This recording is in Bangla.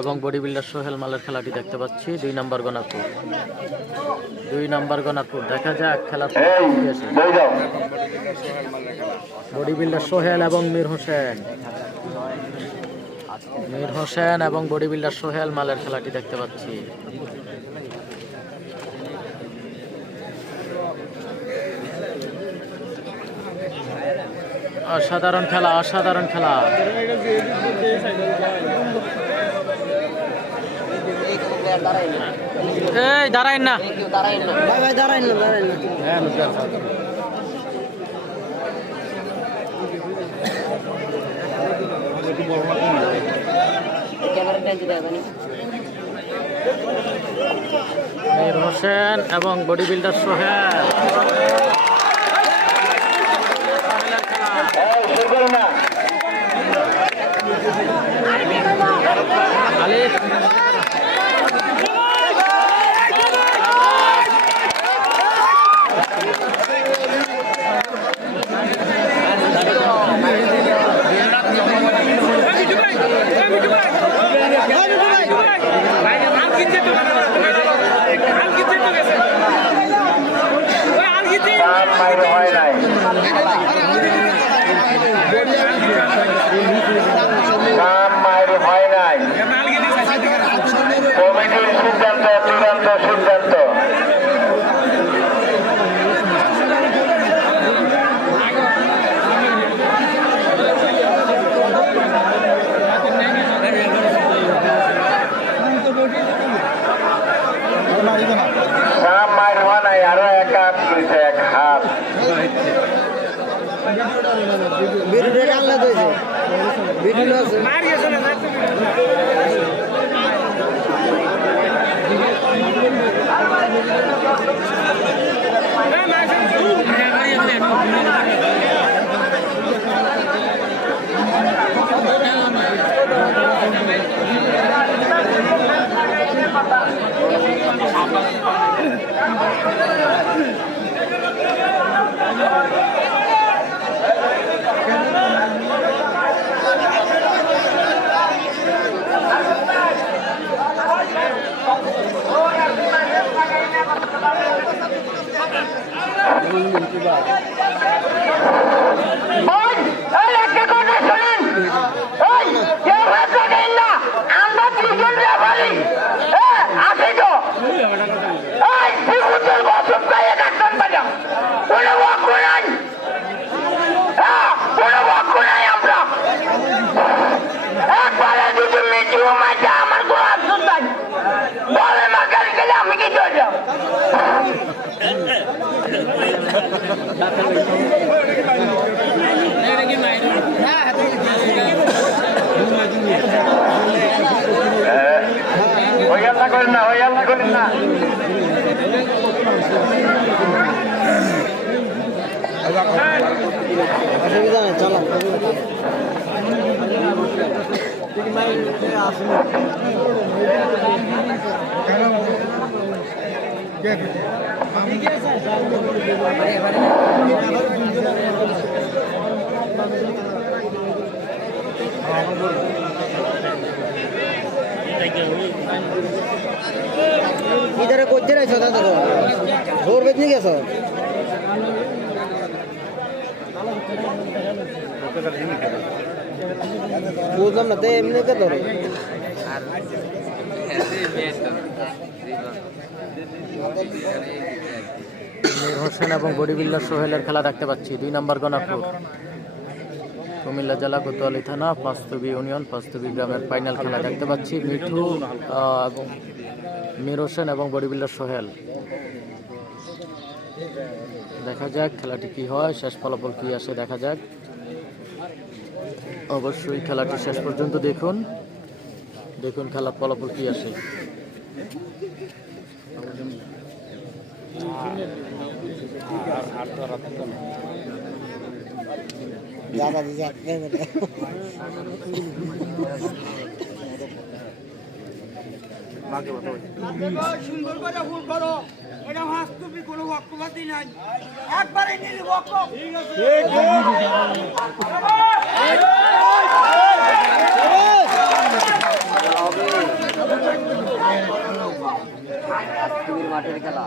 এবং বডি বিল্ডার সোহেল মালের খেলাটি দেখতে পাচ্ছি। 2 নম্বর গনারপুর, 2 নম্বর গনারপুর। দেখা যাক খেলার বডি বিল্ডার সোহেল এবং মীর হোসেন এবং বডি বিল্ডার সোহেল মালের খেলাটি দেখতে পাচ্ছি। অসাধারণ খেলা, অসাধারণ খেলা। এই দাঁড়াইন না ভাই, ভাই দাঁড়াইন না, দাঁড়াইন না। মীর হোসেন এবং বডি বিল্ডার সোহেল। আলিফ কমিটির সিদ্ধান্ত, চূড়ান্ত সিদ্ধান্ত। মায়ের হওয়া নাই, আরো এক হাত করেছে, এক হাত। আমি কি করেন না, ওই আল্লাহ করেন না। অসুবিধা নেই, চলো। ইধারে করতে রাখছো দাদা, তো ভোর বেঁচে গেছো। বুঝলাম না, তো এমনি কে ধরো। মীর হোসেন এবং বডি বিল্ডার সোহেলের খেলা দেখতে পাচ্ছি। 2 নম্বর গনারপুর, কুমিল্লা জেলা কোতোয়ালি থানা, পাঁচতবি ইউনিয়ন, পাঁচতবি গ্রামের ফাইনাল খেলা দেখতে পাচ্ছি। মিঠু এবং মীর হোসেন এবং বডি বিল্ডার সোহেল। দেখা যাক খেলাটি কি হয়, শেষ ফলাফল কি আসে দেখা যাক। অবশ্যই খেলাটি শেষ পর্যন্ত দেখুন, দেখুন খেলার ফলাফল কি আসে। সুন্দর করে ফুল করো, এটা বাস্তবিক কোনো পক্ষপাতই নাই, একবারে নির্পক্ষ। ঠিক আছে। মাঠের খেলা।